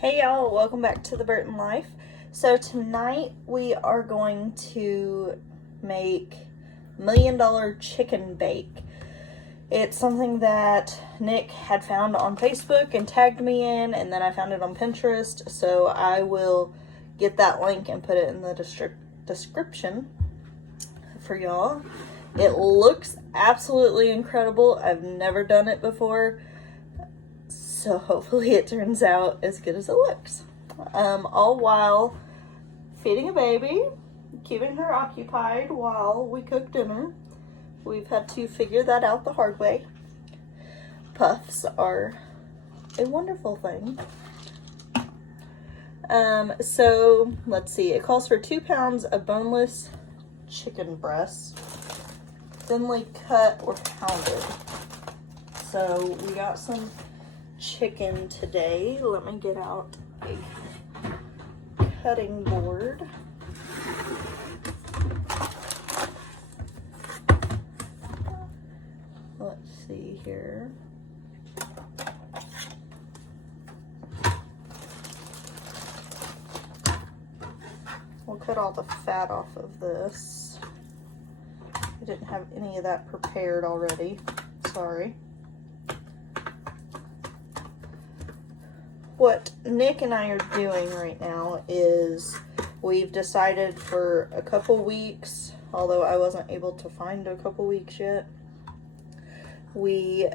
Hey y'all, welcome back to the Burton Life. So tonight we are going to make $1,000,000 chicken bake. It's something that Nick had found on Facebook and tagged me in, and then I found it on Pinterest, so I will get that link and put it in the description for y'all. It looks absolutely incredible. I've never done it before. So hopefully it turns out as good as it looks. All while feeding a baby, keeping her occupied while we cook dinner. We've had to figure that out the hard way. Puffs are a wonderful thing. So let's see, it calls for 2 pounds of boneless chicken breasts, thinly cut or pounded. So we got some chicken today. Let me get out a cutting board. Let's see here. We'll cut all the fat off of this. I didn't have any of that prepared already. Sorry. What Nick and I are doing right now is we've decided for a couple weeks, although I wasn't able to find a couple weeks yet, we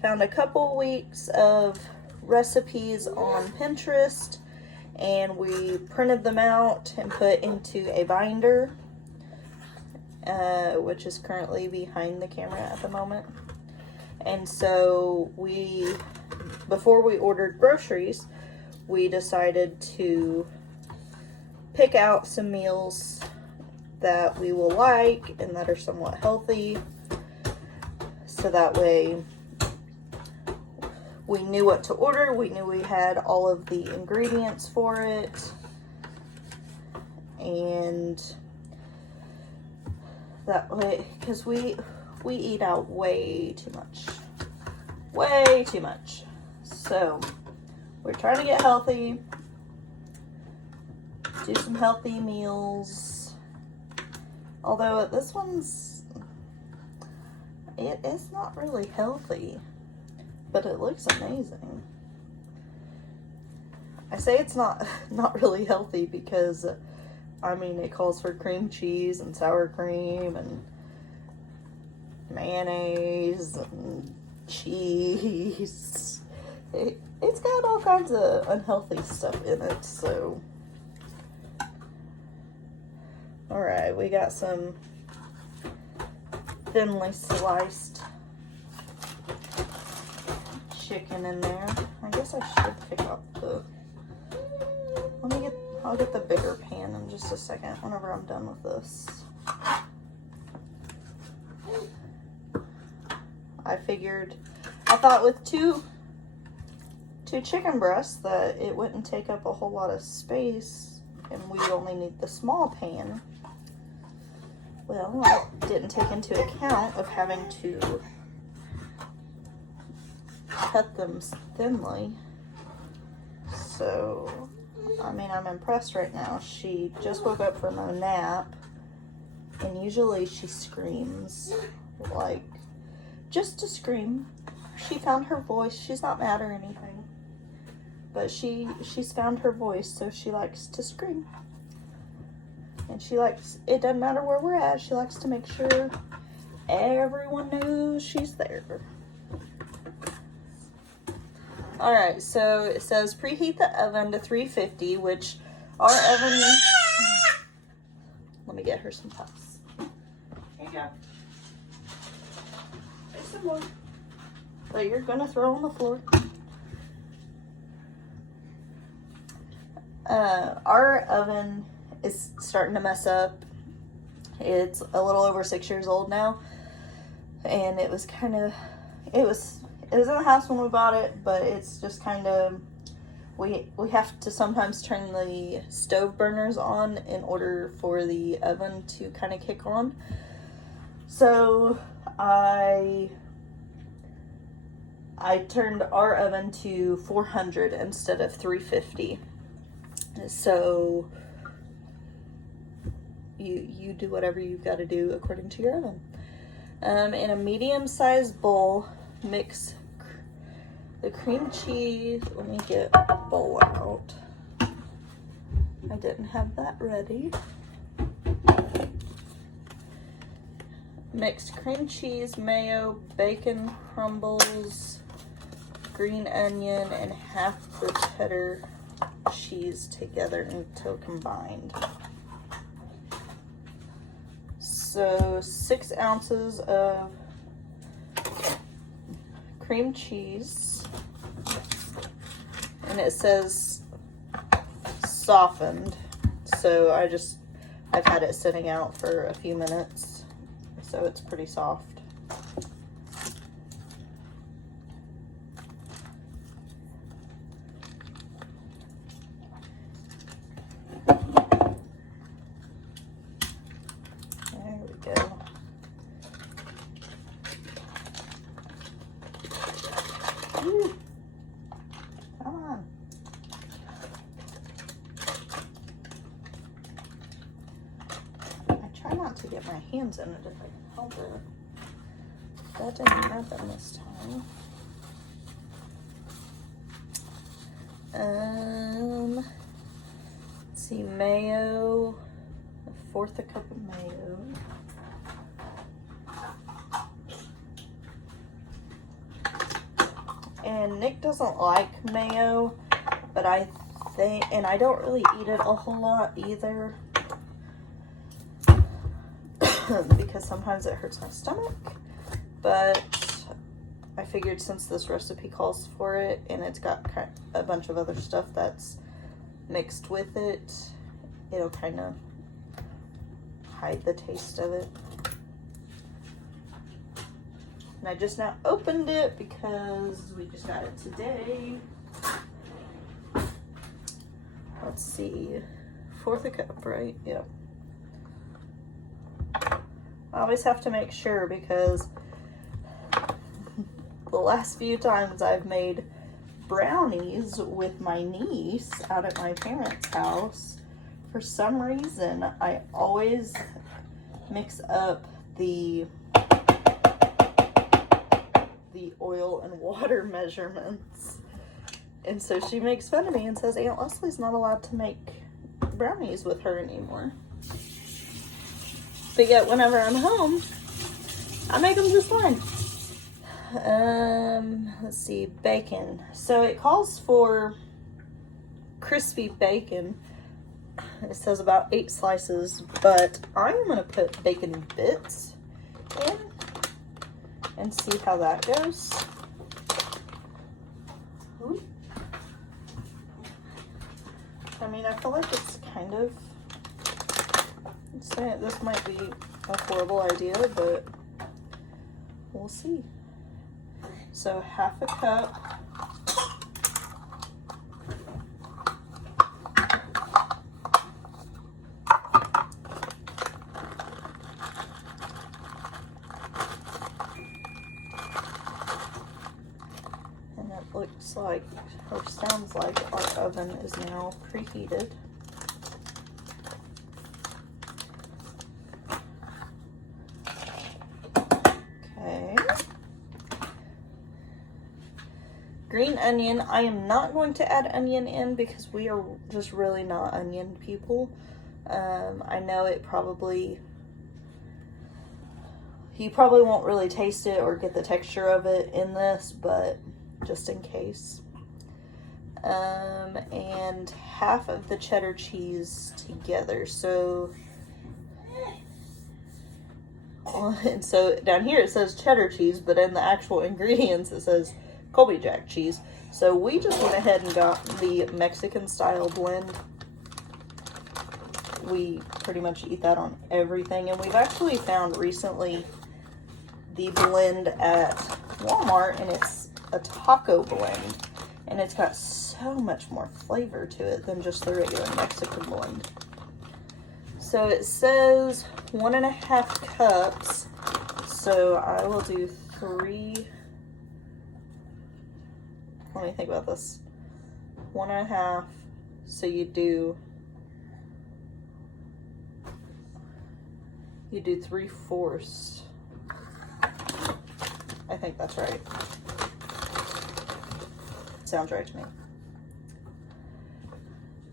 found a couple weeks of recipes on Pinterest and we printed them out and put into a binder, which is currently behind the camera at the moment. And so before we ordered groceries, we decided to pick out some meals that we will like and that are somewhat healthy, so that way we knew what to order, we knew we had all of the ingredients for it, and that way, because we eat out way too much. So we're trying to get healthy, do some healthy meals. Although this one's, it is not really healthy, but it looks amazing. I say it's not really healthy because, I mean, it calls for cream cheese and sour cream and mayonnaise and cheese. It's got all kinds of unhealthy stuff in it, so. Alright, we got some thinly sliced chicken in there. I guess I should pick up I'll get the bigger pan in just a second whenever I'm done with this. I thought with two chicken breasts that it wouldn't take up a whole lot of space and we only need the small pan. Well, I didn't take into account of having to cut them thinly. So, I mean, I'm impressed right now. She just woke up from a nap, and usually she screams, like, just to scream. She found her voice. She's not mad or anything, but she's found her voice, so she likes to scream. And it doesn't matter where we're at, she likes to make sure everyone knows she's there. Alright, so it says preheat the oven to 350, which our oven... Let me get her some puffs. Here you go. There's some more that you're going to throw on the floor. Our oven is starting to mess up. It's a little over 6 years old now, and it was in the house when we bought it, but it's just kind of, we have to sometimes turn the stove burners on in order for the oven to kind of kick on. So I I turned our oven to 400 instead of 350. So you do whatever you've got to do according to your oven. In a medium-sized bowl, mix the cream cheese. Let me get a bowl out. I didn't have that ready. Mixed cream cheese, mayo, bacon crumbles, green onion, and half the cheddar cheese together until combined. So 6 ounces of cream cheese, and it says softened, so I've had it sitting out for a few minutes, so it's pretty soft. There we go. Ooh. Come on. I try not to get my hands in it if I can help it. That didn't happen this time. Let's see, mayo, 1/4 cup of mayo. And Nick doesn't like mayo, but I think, and I don't really eat it a whole lot either, because sometimes it hurts my stomach, but I figured since this recipe calls for it, and it's got a bunch of other stuff that's mixed with it, it'll kind of hide the taste of it. And I just now opened it because we just got it today. Let's see, 1/4 cup, right? Yep. I always have to make sure, because the last few times I've made brownies with my niece out at my parents' house, for some reason I always mix up the oil and water measurements, and so she makes fun of me and says Aunt Leslie's not allowed to make brownies with her anymore. But yet whenever I'm home, I make them just fine. Let's see, bacon. So it calls for crispy bacon. It says about 8 slices, but I'm gonna put bacon bits in and see how that goes. Ooh. I mean, I feel like it's kind of, this might be a horrible idea, but we'll see. So 1/2 cup. And it looks like, or sounds like, our oven is now preheated. Green onion. I am not going to add onion in because we are just really not onion people. I know you probably won't really taste it or get the texture of it in this, but just in case. And 1/2 of the cheddar cheese together. So, and so down here it says cheddar cheese, but in the actual ingredients it says Colby Jack cheese. So we just went ahead and got the Mexican style blend. We pretty much eat that on everything, and we've actually found recently the blend at Walmart, and it's a taco blend, and it's got so much more flavor to it than just the regular Mexican blend. So it says 1.5 cups, so I will do 3 let me think about this. 1.5. So you do 3/4. I think that's right. Sounds right to me.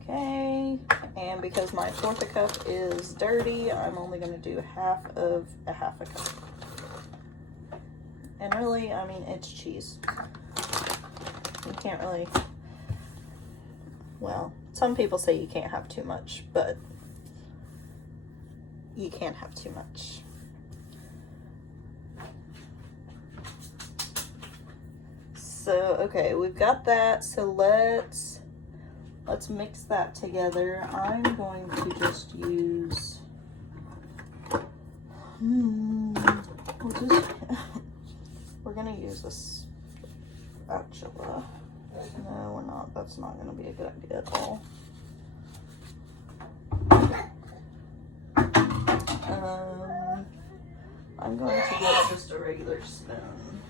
Okay, and because my 1/4 cup is dirty, I'm only going to do 1/2 cup. And really, I mean, it's cheese. You can't really, well, some people say you can't have too much, but you can't have too much. So, okay, we've got that. So let's mix that together. I'm going to just use, we're gonna use a spatula. No, we're not. That's not gonna be a good idea at all. I'm going to get just a regular spoon.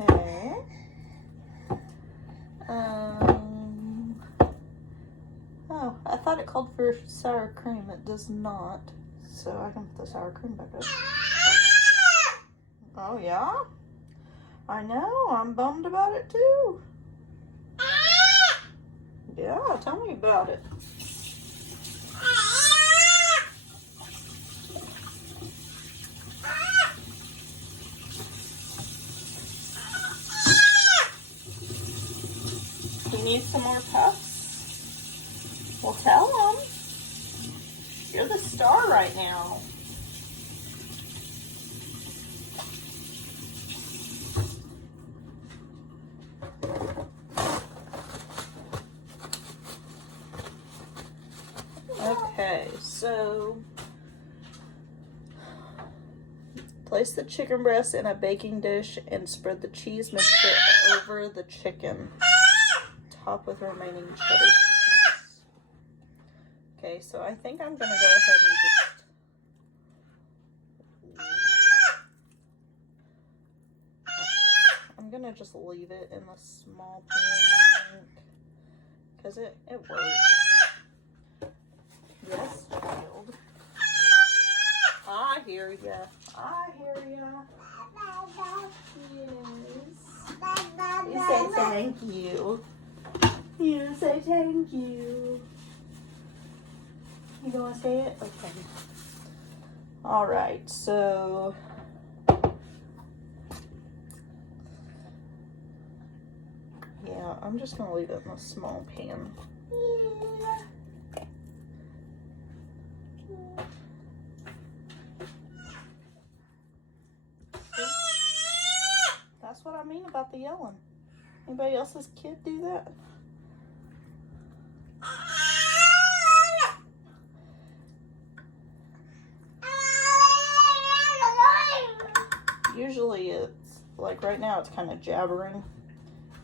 Okay. Oh, I thought it called for sour cream. It does not. So I can put the sour cream back up. Oh, yeah? I know. I'm bummed about it, too. Yeah, tell me about it. You need some more puffs? Well, tell them. You're the star right now. Okay, so place the chicken breast in a baking dish and spread the cheese mixture over the chicken. Top with remaining cheddar cheese. Okay, so I think I'm gonna go ahead and just I'm gonna just leave it in the small pan, I think, because it works. Yes, child. I hear ya. I hear ya. Yes. You say thank you. You say thank you. You gonna say it? Okay. All right, so yeah, I'm just gonna leave it in a small pan. That's what I mean about the yelling. Anybody else's kid do that? Usually it's like right now it's kind of jabbering.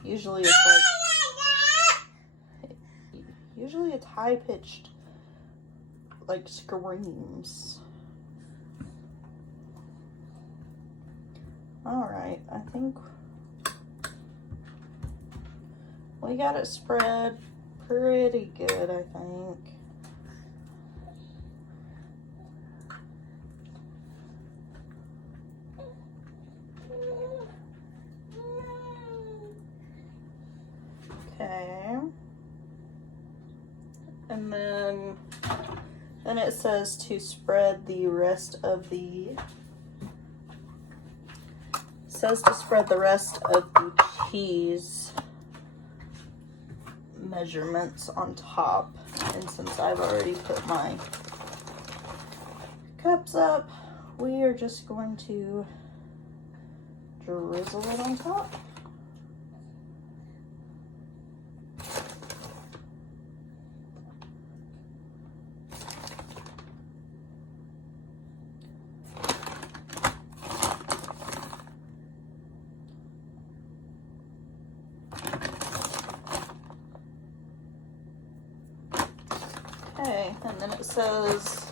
Usually it's high-pitched like screams. All right, I think we got it spread pretty good, I think. Okay. And then it says to spread the rest of the cheese measurements on top. And since I've already put my cups up, we are just going to drizzle it on top. Okay, and then it says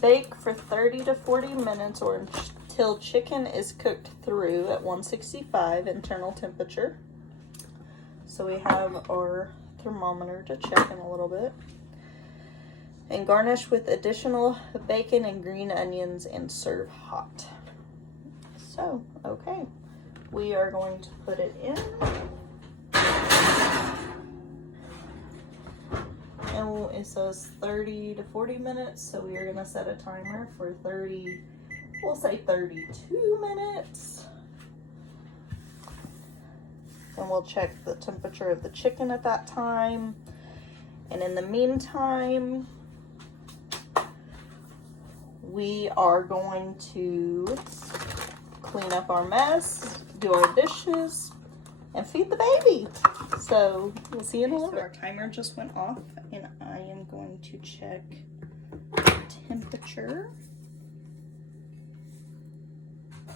bake for 30 to 40 minutes or until chicken is cooked through at 165 internal temperature. So we have our thermometer to check in a little bit. And garnish with additional bacon and green onions and serve hot. So, okay, we are going to put it in. And it says 30 to 40 minutes, so we are gonna set a timer for 30, we'll say 32 minutes. And we'll check the temperature of the chicken at that time. And in the meantime, we are going to clean up our mess, do our dishes, and feed the baby. So we'll see you in a little bit. Our timer just went off and I am going to check temperature.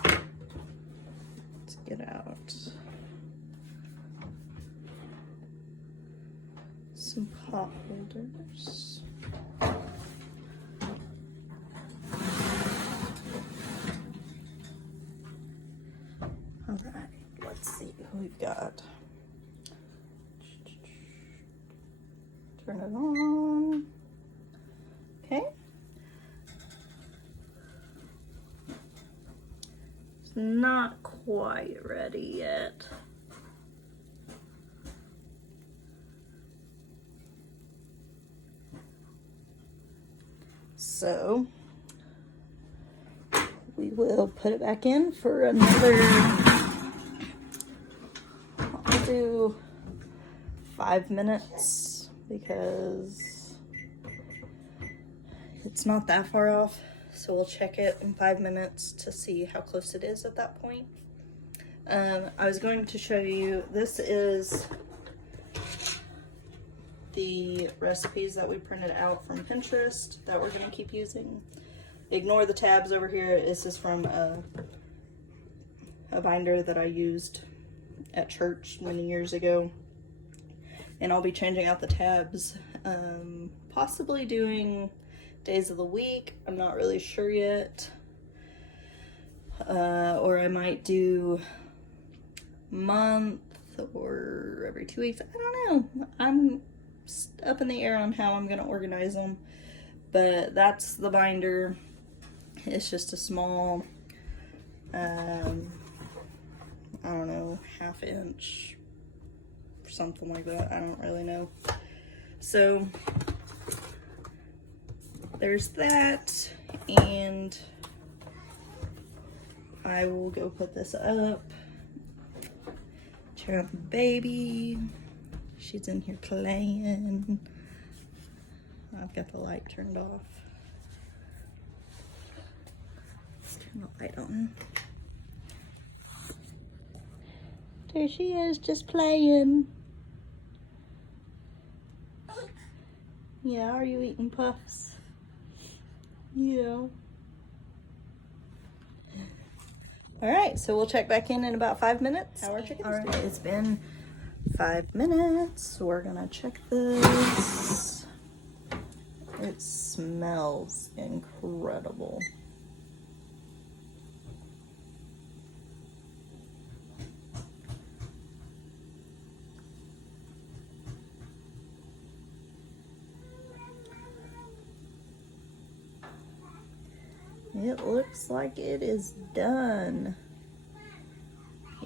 Let's get out some pot holders. All right, let's see who we've got. Turn it on. Okay. It's not quite ready yet. So we will put it back in for another, I'll do 5 minutes because it's not that far off. So we'll check it in 5 minutes to see how close it is at that point. I was going to show you, this is the recipes that we printed out from Pinterest that we're going to keep using. Ignore the tabs over here. This is from a binder that I used at church many years ago. And I'll be changing out the tabs, possibly doing days of the week. I'm not really sure yet. Or I might do month or every 2 weeks. I don't know. I'm up in the air on how I'm going to organize them. But that's the binder. It's just a small, I don't know, 1/2 inch, something like that. I don't really know. So there's that, and I will go put this up. Turn up the baby. She's in here playing. I've got the light turned off. Let's turn the light on. There she is, just playing. Yeah, are you eating puffs? Yeah. All right, so we'll check back in about 5 minutes. How our chicken's doing. All right, it's been 5 minutes. We're gonna check this. It smells incredible. It looks like it is done.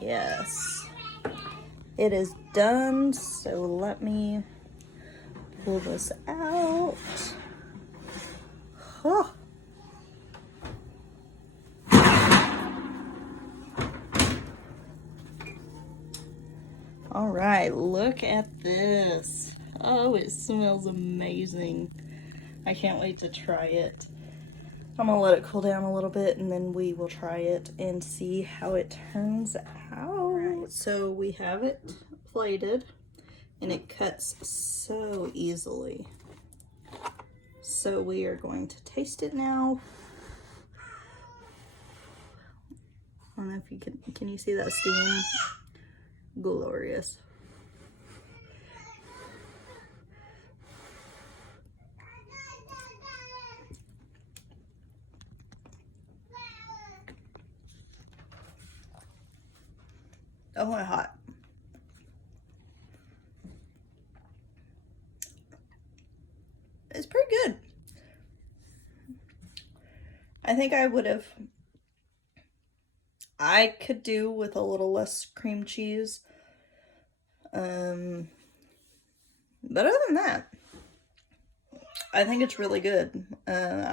Yes, it is done. So let me pull this out. Oh. All right, look at this. Oh, it smells amazing. I can't wait to try it. I'm gonna let it cool down a little bit and then we will try it and see how it turns out. Right, so we have it plated and it cuts so easily. So we are going to taste it now. I don't know if you can you see that steam? Glorious. Oh my hot. It's pretty good. I think I could do with a little less cream cheese. But other than that, I think it's really good. I'm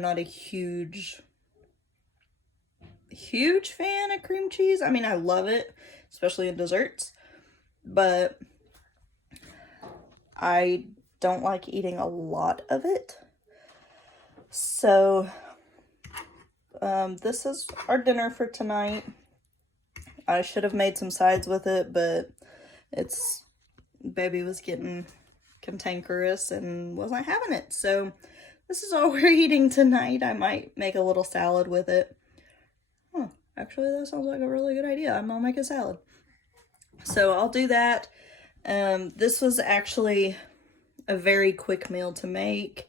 not a huge fan of cream cheese. I mean, I love it, especially in desserts, but I don't like eating a lot of it. So, this is our dinner for tonight. I should have made some sides with it, but baby was getting cantankerous and wasn't having it. So, this is all we're eating tonight. I might make a little salad with it. Oh, actually, that sounds like a really good idea. I'm gonna make a salad. So, I'll do that. This was actually a very quick meal to make.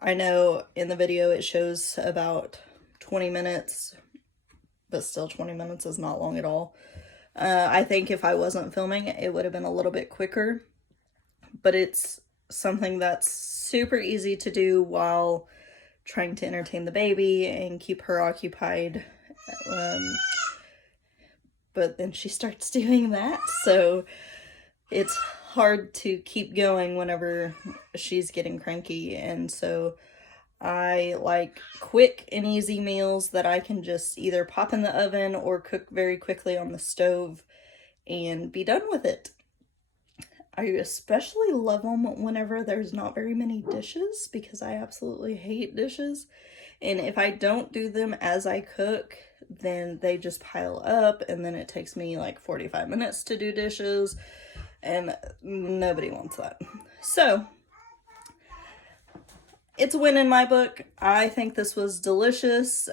I know in the video it shows about 20 minutes, but still 20 minutes is not long at all. I think if I wasn't filming, it would have been a little bit quicker, but it's something that's super easy to do while trying to entertain the baby and keep her occupied. But then she starts doing that, so it's hard to keep going whenever she's getting cranky. And so I like quick and easy meals that I can just either pop in the oven or cook very quickly on the stove and be done with it. I especially love them whenever there's not very many dishes, because I absolutely hate dishes. And if I don't do them as I cook, then they just pile up, and then it takes me like 45 minutes to do dishes, and nobody wants that. So, it's a win in my book. I think this was delicious.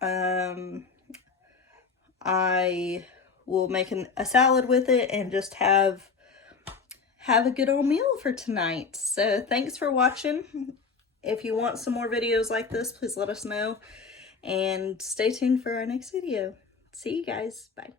I will make a salad with it and just have a good old meal for tonight. So thanks for watching. If you want some more videos like this, please let us know. And stay tuned for our next video. See you guys. Bye.